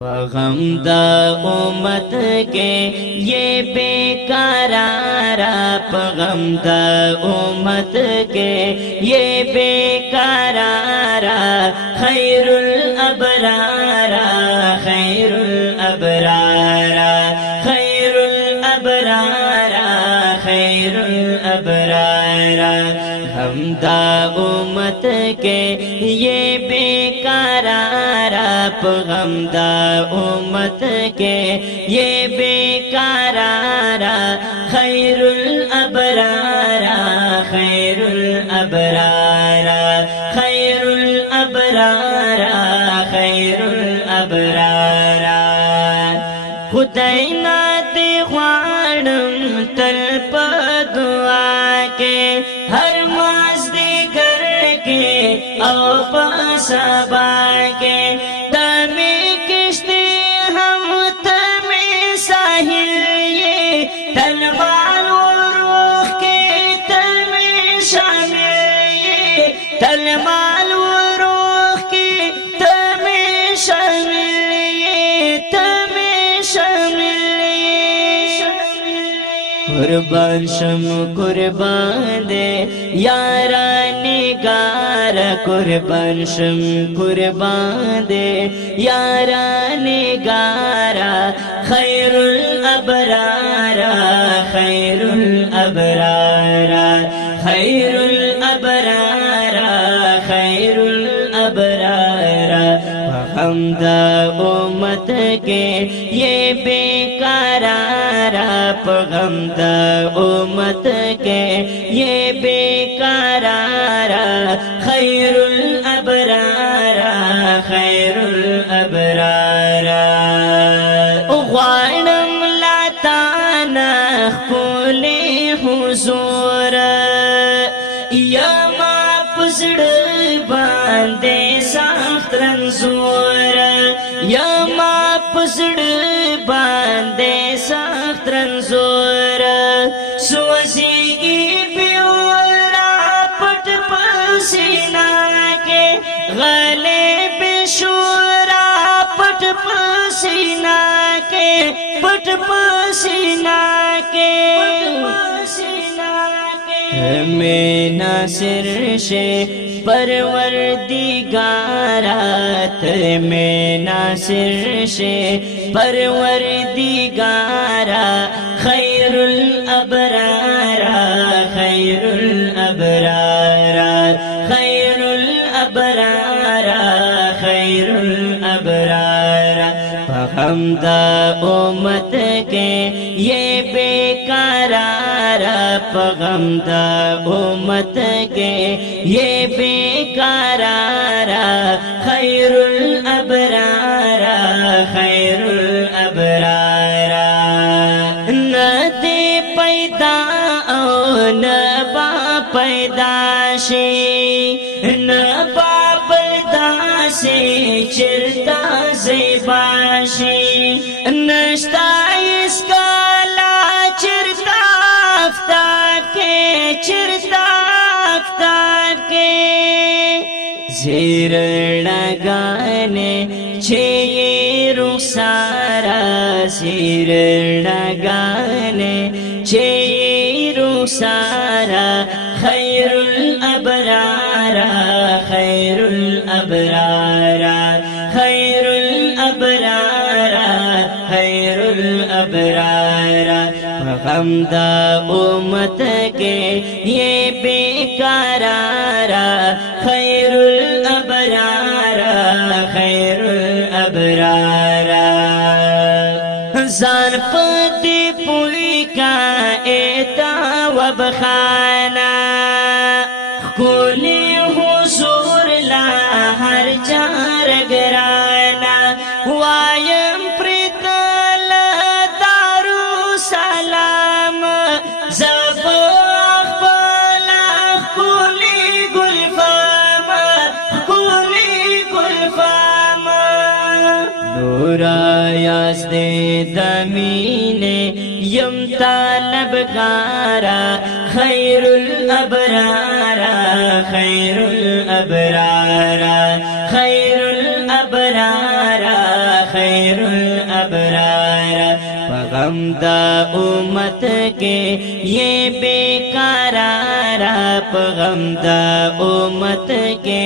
गम दा उम्मत के ये बेकरारा, गम दा उम्मत के ये बेकरारा, खैरुल अबरारा, खैरुल अबरारा, खैरुल अबरारा, खैरुल अबरारा। गम दा उम्मत के ये बेकरारा, गम दा उम्मत के ये बेकरारा, खैरुल अबरारा, खैरुल अबरारा, खैरुल अबरारा, खैरुल अबरारा। खुदाई ना दे ख्वाड़म तलब दुआ के, हर मस्ती करके औ सबा के, तलमाल रूह की तमें शामिल ये, तमें शामिल ये। कुर्बान शम कुर्बान दे यारा निगार, कुर्बान शम कुर्बान दे यारा निगारा, खैरुल अबरारा, खैरुल अबरारा, खैरुल अबरारा, खैरुल अबरारा। गम दा उम्मत के ये बेकरारा, गम दा उम्मत के ये बेकरारा, खैरुल अबरारा, खैरुल अबरारा। ख्वाड़म लाताना खुले हुजूर, या मापसड़ बांधे साख्त रंजूर, या मापसड़ बांधे साख्त रंजूर। सोजेगी प्योरा पट पसीना के, गले पे शोरा पट पसीना के, पट पसीना के, में नासिर से परवरदिगारा, में नासिर से परवरदिगारा, खैरुल अबरारा, खैरुल अबरारा, खैरुल अबरारा, खैरुल अबरारा। गम दा उम्मत के ये बेकरारा, गम दा उम्मत के ये बेकरारा, खैरुल अबरारा, खैरुल अबरारा। न दे पैदा औ न बा पैदाशे, न बाबदा से चिरता से बाशी, नश्ता इसका ला चिरता आफ्ताब के, चिरता आफ्ताब के। ज़ेर लगाने छे ये रुखसारा, ज़ेर लगाने छे ये रुखसारा, खैरुल अबरारा, खैरुल अबरारा, खैरुल अबरारा, खैरुल अबरारा। गम दा उम्मत के ये बेकरारा, खैरुल अबरारा, खैरुल अबरारा। ज़ान पति पुई का एता वब खाना, कोली हुजूर ला हर चार गराना, वायम प्रीतल दारू सलाम, ज़बाला कुली गुलफाम, कुली गुलफाम। नूरा याज़्दे दमीने यम तालबगारा, खैरुल अबरारा, खैरुल अबरारा, खैरुल अबरारा, खैरुल अबरार। पगम दा उम्मत के ये बेकरारा, पगम दा उम्मत के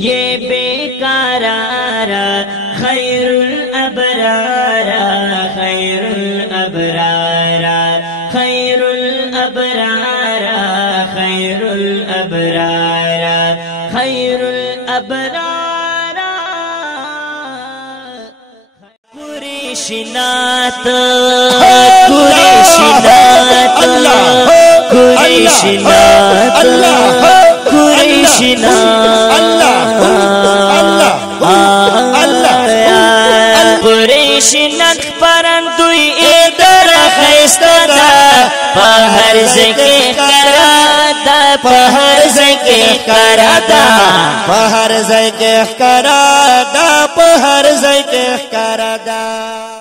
ये बेकरारा। खैरुल अबरारा, खैरुल अबरारा, खैरुल अबरारा, खैरुल अबरारा, खैरुल अबरारा। कुरैशिनात, कुरैशिनात, कुरैशिनात, कुरैशिनात, कुरैशिनात परंतुई इधर खैस्ता पहर के करादा, पहर के करादा, पहर के करादा, पहर के करादा।